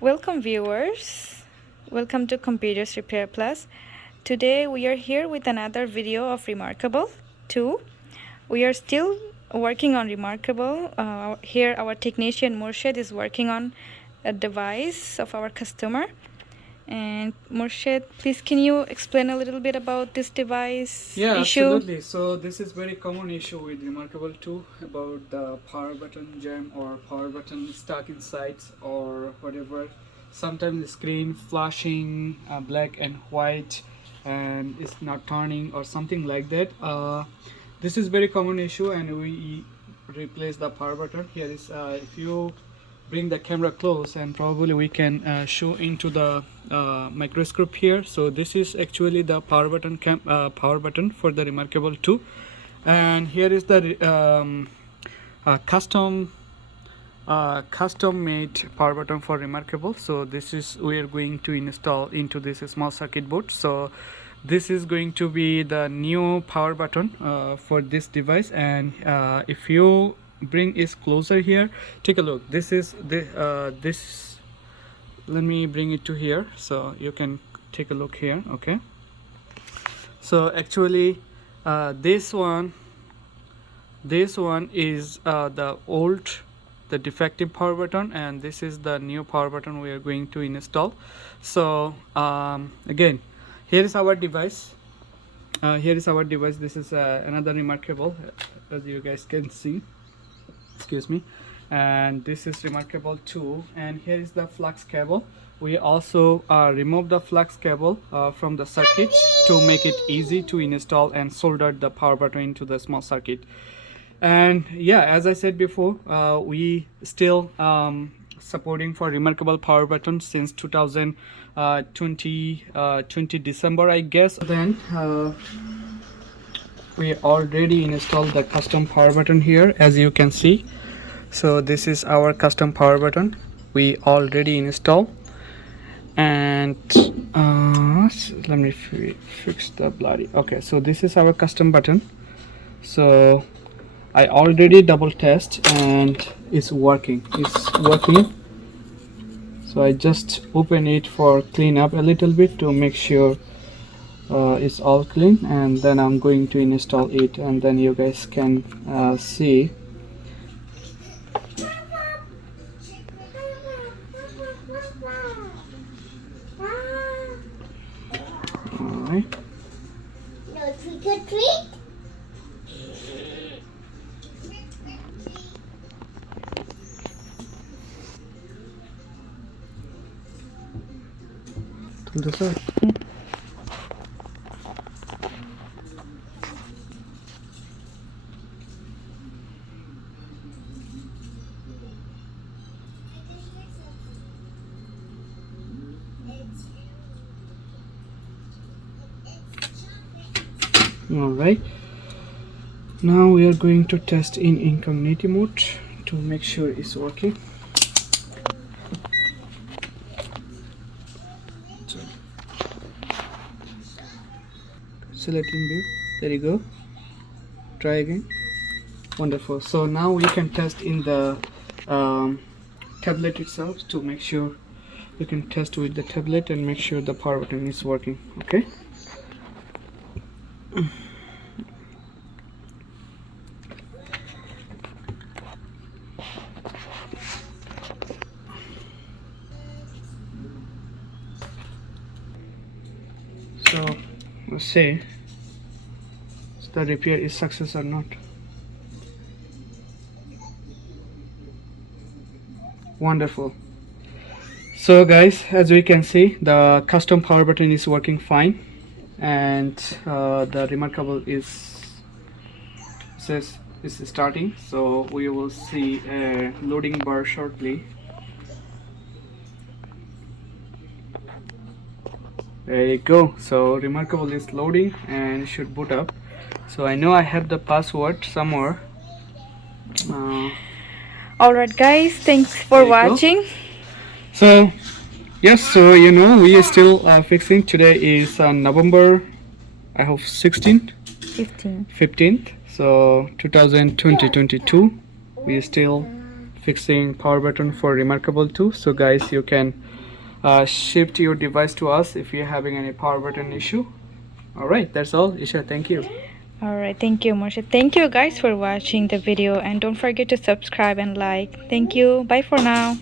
Welcome viewers, welcome to Computers Repair Plus. Today we are here with another video of Remarkable 2. We are still working on Remarkable. Here our technician Murshid is working on a device of our customer. And Murshid, please can you explain a little bit about this device issue? Absolutely. So this is very common issue with Remarkable 2 about the power button jam or power button stuck inside or whatever. Sometimes the screen flashing black and white and it's not turning or something like that. This is very common issue and we replace the power button. Here is if you bring the camera close and probably we can show into the microscope here. So this is actually the power button for the Remarkable 2, and here is the custom made power button for Remarkable. So this is we are going to install into this small circuit board. So this is going to be the new power button for this device, and if you bring it closer here, take a look. This is this, let me bring it to here so you can take a look here. Okay, so actually this one is the defective power button, and this is the new power button we are going to install. So again, here is our device. This is another Remarkable, as you guys can see. Excuse me. And this is Remarkable 2, and here is the flux cable. We also remove the flux cable from the circuit to make it easy to install and solder the power button into the small circuit. And yeah, as I said before, we still supporting for Remarkable power button since 2020 December, I guess. Then we already installed the custom power button here, as you can see. So this is our custom power button we already installed, and let me fix the bloody. Okay, so this is our custom button. So I already double test and it's working. So I just open it for clean up a little bit to make sure it's all clean, and then I'm going to install it, and then you guys can see. Alright. No trick or treat? To the side. Alright, now we are going to test in incognito mode to make sure it's working. So, selecting view, there you go. Try again. Wonderful. So now we can test in the tablet itself to make sure. You can test with the tablet and make sure the power button is working. Okay. So let's see if the repair is success or not. Wonderful. So guys, as we can see, the custom power button is working fine, and the Remarkable says is starting. So we will see a loading bar shortly. There you go. So Remarkable is loading and should boot up. So I know I have the password somewhere. Alright guys, thanks for watching. So yes, so you know we are still fixing. Today is November, I hope 15th, so 2022. We are still fixing power button for Remarkable 2. So guys, you can shift your device to us if you're having any power button issue. All right, that's all. Isha, thank you. Alright, thank you, Morsha. Thank you guys for watching the video, and don't forget to subscribe and like. Thank you. Bye for now.